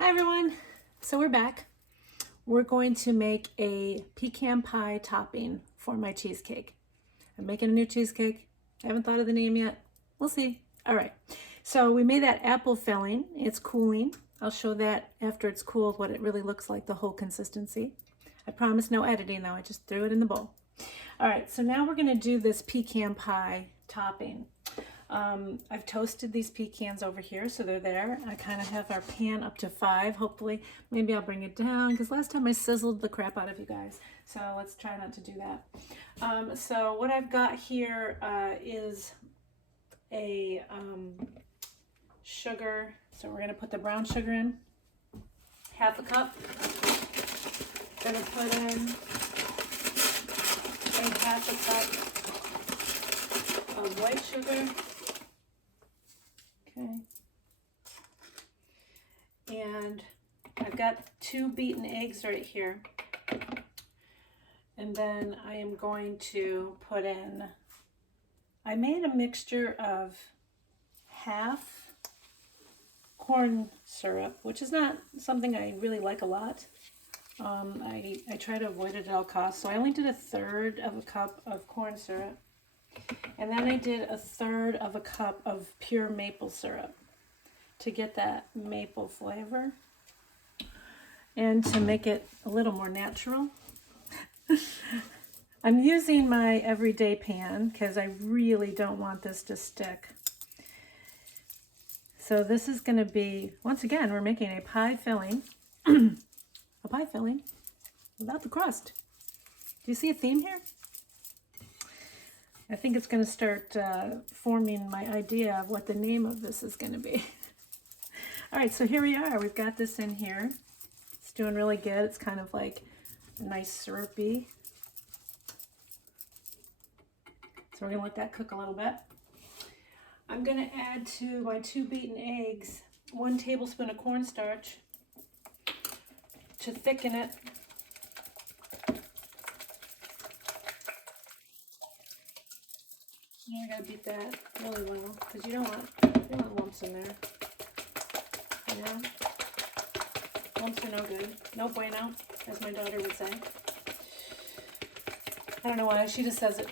Hi everyone, so we're back. We're going to make a pecan pie topping for my cheesecake. I'm making a new cheesecake. I haven't thought of the name yet. We'll see. All right, so we made that apple filling. It's cooling. I'll show that after it's cooled what it really looks like, the whole consistency. I promise no editing though, I just threw it in the bowl. All right, so now we're gonna do this pecan pie topping. I've toasted these pecans over here, so they're there. I kind of have our pan up to 5. Hopefully, maybe I'll bring it down because last time I sizzled the crap out of you guys. So let's try not to do that. So what I've got here is a sugar. So we're going to put the brown sugar in, half a cup. Going to put in a half a cup of white sugar. Okay, and I've got 2 beaten eggs right here, and then I am going to put in, I made a mixture of half corn syrup, which is not something I really like a lot. I try to avoid it at all costs, so I only did 1/3 of a cup of corn syrup. And then I did 1/3 of a cup of pure maple syrup to get that maple flavor and to make it a little more natural. I'm using my everyday pan because I really don't want this to stick. So this is going to be, once again, we're making a pie filling. A pie filling without the crust. Do you see a theme here? I think it's going to start forming my idea of what the name of this is going to be. All right, so here we are. We've got this in here. It's doing really good. It's kind of like a nice syrupy. So we're going to let that cook a little bit. I'm going to add to my 2 beaten eggs 1 tablespoon of cornstarch to thicken it. Now I gotta beat that really well because you don't want lumps in there. You know? Lumps are no good. No bueno, as my daughter would say. I don't know why, she just says it.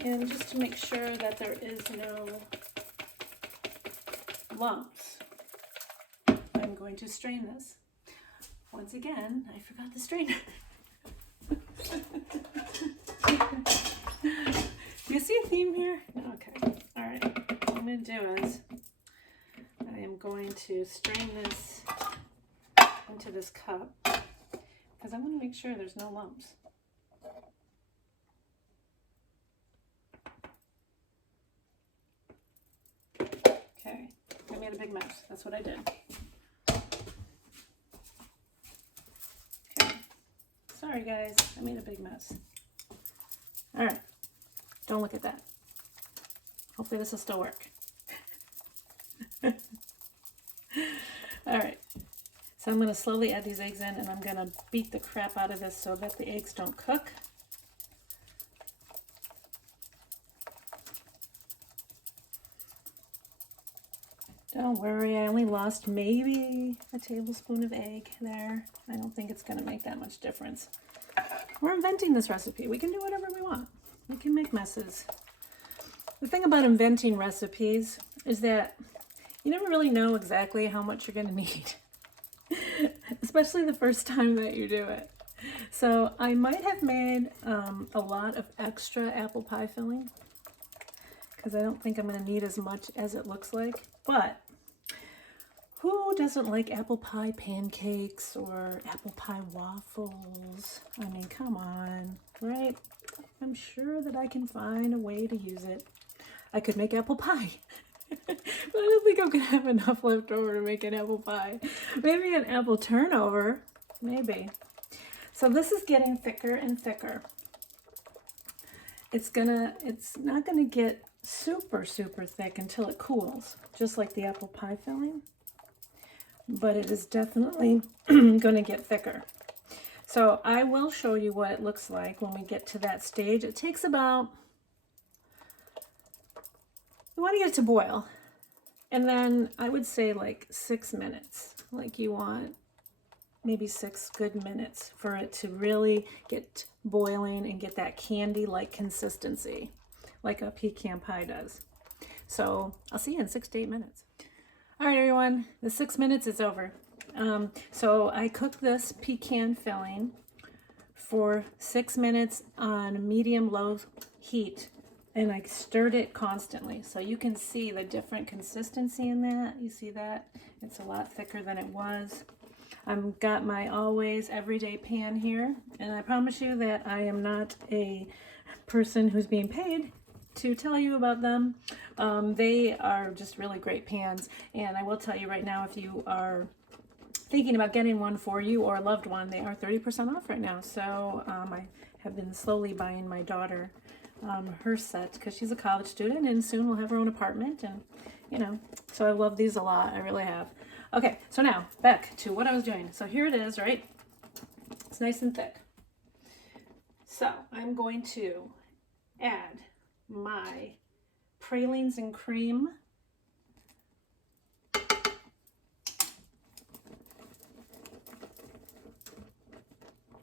And just to make sure that there is no lumps, I'm going to strain this. Once again, I forgot the strainer. Do you see a theme here? Okay. All right. What I'm going to do is I am going to strain this into this cup because I want to make sure there's no lumps. Okay. I made a big mess. That's what I did. Okay. Sorry, guys. I made a big mess. All right. Don't look at that. Hopefully this will still work. All right. So I'm going to slowly add these eggs in, and I'm going to beat the crap out of this so that the eggs don't cook. Don't worry, I only lost maybe a tablespoon of egg there. I don't think it's going to make that much difference. We're inventing this recipe. We can do whatever we want. We can make messes. The thing about inventing recipes is that you never really know exactly how much you're going to need, especially the first time that you do it. So I might have made a lot of extra apple pie filling because I don't think I'm going to need as much as it looks like. But who doesn't like apple pie pancakes or apple pie waffles? I mean, come on, right? I'm sure that I can find a way to use it. I could make apple pie, but I don't think I'm gonna have enough left over to make an apple pie. Maybe an apple turnover, maybe. So this is getting thicker and thicker. It's not gonna get super thick until it cools, just like the apple pie filling. But it is definitely going to get thicker. So I will show you what it looks like when we get to that stage. It takes about, you want to get it to boil And then I would say like 6 minutes. Like you want maybe 6 good minutes for it to really get boiling and get that candy-like consistency, like a pecan pie does. So I'll see you in 6 to 8 minutes. All right, everyone, the 6 minutes is over. So I cooked this pecan filling for 6 minutes on medium-low heat, and I stirred it constantly. So you can see the different consistency in that. You see that? It's a lot thicker than it was. I've got my always everyday pan here, and I promise you that I am not a person who's being paid to tell you about them. They are just really great pans, and I will tell you right now, if you are thinking about getting one for you or a loved one, they are 30% off right now. So I have been slowly buying my daughter her set because she's a college student and soon will have her own apartment, and you know, so I love these a lot. I really have. Okay, so now back to what I was doing. So here it is, right? It's nice and thick. So I'm going to add my pralines and cream.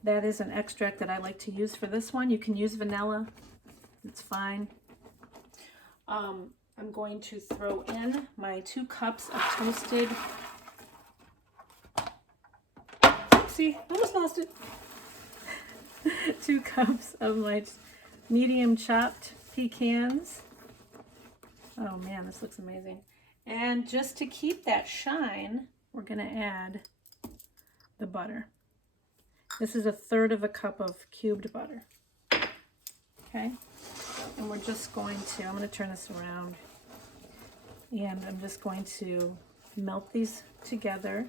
That is an extract that I like to use for this one. You can use vanilla, it's fine. I'm going to throw in my 2 cups of toasted, oopsie, almost lost it. 2 cups of my medium chopped pecans. Oh man, this looks amazing. And just to keep that shine, we're gonna add the butter. This is 1/3 cup of cubed butter. Okay, and we're just going to, I'm going to turn this around, and I'm just going to melt these together.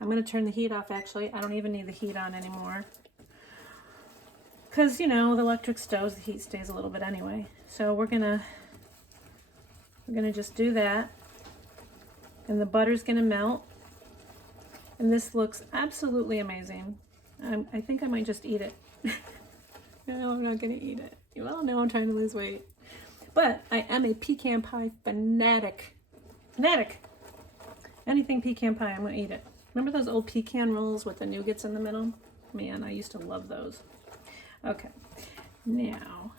I'm going to turn the heat off, actually. I don't even need the heat on anymore, because, you know, the electric stoves, the heat stays a little bit anyway. So we're gonna just do that, and the butter's going to melt, and this looks absolutely amazing. I think I might just eat it. No, I'm not going to eat it. You all know I'm trying to lose weight. But I am a pecan pie fanatic. Anything pecan pie, I'm going to eat it. Remember those old pecan rolls with the nougats in the middle? Man, I used to love those. Okay. Now,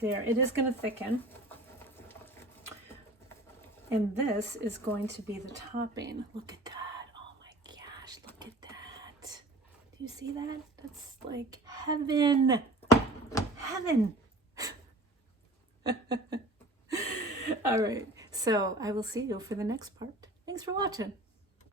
there. It is going to thicken. And this is going to be the topping. Look at that. Oh my gosh, look at that. Do you see that? That's like heaven. Heaven. All right, so I will see you for the next part. Thanks for watching.